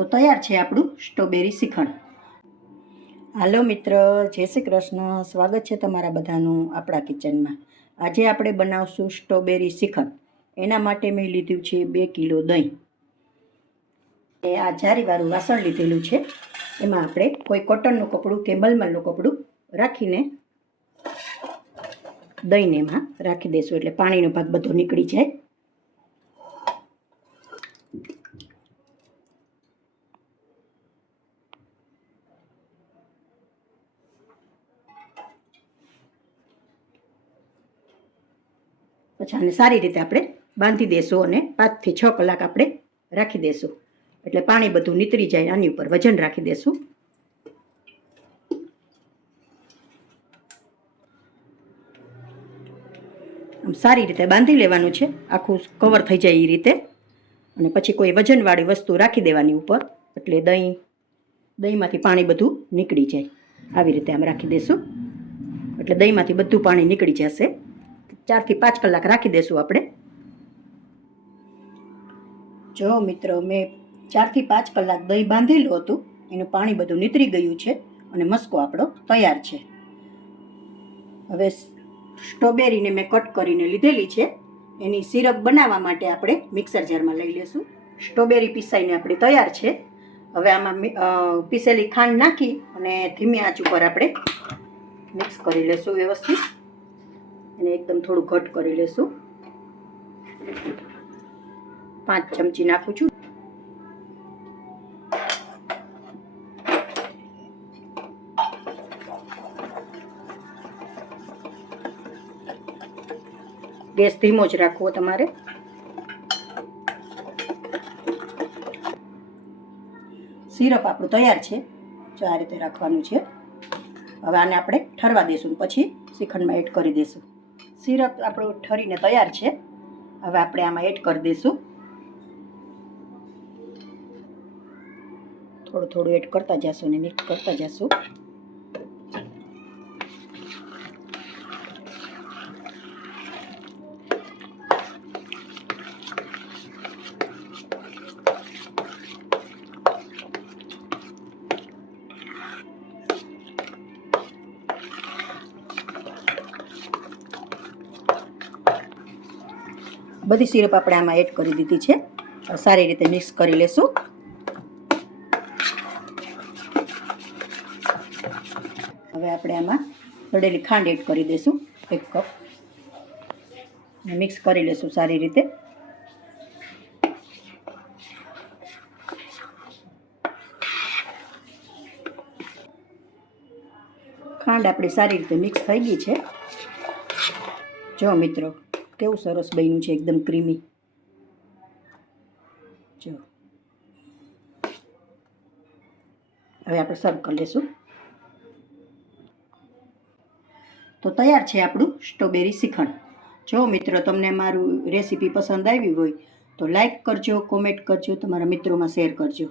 તો તૈયાર છે આપણું સ્ટ્રોબેરી શ્રીખંડ. હાલો મિત્ર, જય શ્રી કૃષ્ણ. સ્વાગત છે તમારા બધાનું આપણા કિચનમાં. આજે આપણે બનાવશું સ્ટ્રોબેરી શ્રીખંડ. એના માટે મેં લીધું છે 2 કિલો દહીં. આ જારીવાળું વાસણ લીધેલું છે. એમાં આપણે કોઈ કોટનનું કપડું કે મલમલનું કપડું રાખીને દહીંને એમાં રાખી દઈશું, એટલે પાણીનો ભાગ બધો નીકળી જાય. પછી આને સારી રીતે આપણે બાંધી દેશું અને 5 થી 6 કલાક આપણે રાખી દેશું, એટલે પાણી બધું નીતરી જાય. આની ઉપર વજન રાખી દેશું. આમ સારી રીતે બાંધી લેવાનું છે, આખું કવર થઈ જાય એ રીતે. અને પછી કોઈ વજનવાળી વસ્તુ રાખી દેવાની ઉપર, એટલે દહીંમાંથી પાણી બધું નીકળી જાય. આવી રીતે આમ રાખી દેશું, એટલે દહીંમાંથી બધું પાણી નીકળી જશે. 4 થી 5 કલાક રાખી દેશું આપણે. જો મિત્રો, મેં 4 થી 5 કલાક દહીં બાંધેલું હતું, એનું પાણી બધું નીતરી ગયું છે અને મસ્કો આપણો તૈયાર છે. હવે સ્ટ્રોબેરીને મેં કટ કરીને લીધેલી છે. એની સિરપ બનાવવા માટે આપણે મિક્સર જારમાં લઈ લઈશું. સ્ટ્રોબેરી પીસાઈને આપણી તૈયાર છે. હવે આમાં પીસેલી ખાંડ નાખી અને ધીમી આંચ ઉપર આપણે મિક્સ કરી લઈશું વ્યવસ્થિત. એને એકદમ થોડું ઘટ કરી લઈશું. 5 ચમચી નાખું છું. ગેસ ધીમો જ રાખવો તમારે. સિરપ આપણું તૈયાર છે. જો આ રીતે રાખવાનું છે. હવે આને આપણે ઠરવા દઈશું, પછી શ્રીખંડમાં એડ કરી દઈશું. સિરપ આપણું ઠરીને તૈયાર છે. હવે આપણે આમાં એડ કરી દઈશું. થોડું થોડું એડ કરતા જશું અને મિક્સ કરતા જશું. બધી સિરપ આપણે આમાં એડ કરી દીધી છે. સારી રીતે મિક્સ કરી લેશું. હવે આપણે આમાં દળેલી ખાંડ એડ કરી દઈશું, 1 કપ. મિક્સ કરી લેશું સારી રીતે. ખાંડ આપણી સારી રીતે મિક્સ થઈ ગઈ છે. જો મિત્રો, કેવું સરસ બન્યું છે, એકદમ ક્રીમી. જો હવે આપણે સર્વ કરી લઈશું. તો તૈયાર છે આપણું સ્ટ્રોબેરી શ્રીખંડ. જો મિત્રો, તમને મારું રેસીપી પસંદ આવી હોય તો લાઈક કરજો, કોમેન્ટ કરજો, તમારા મિત્રોમાં શેર કરજો.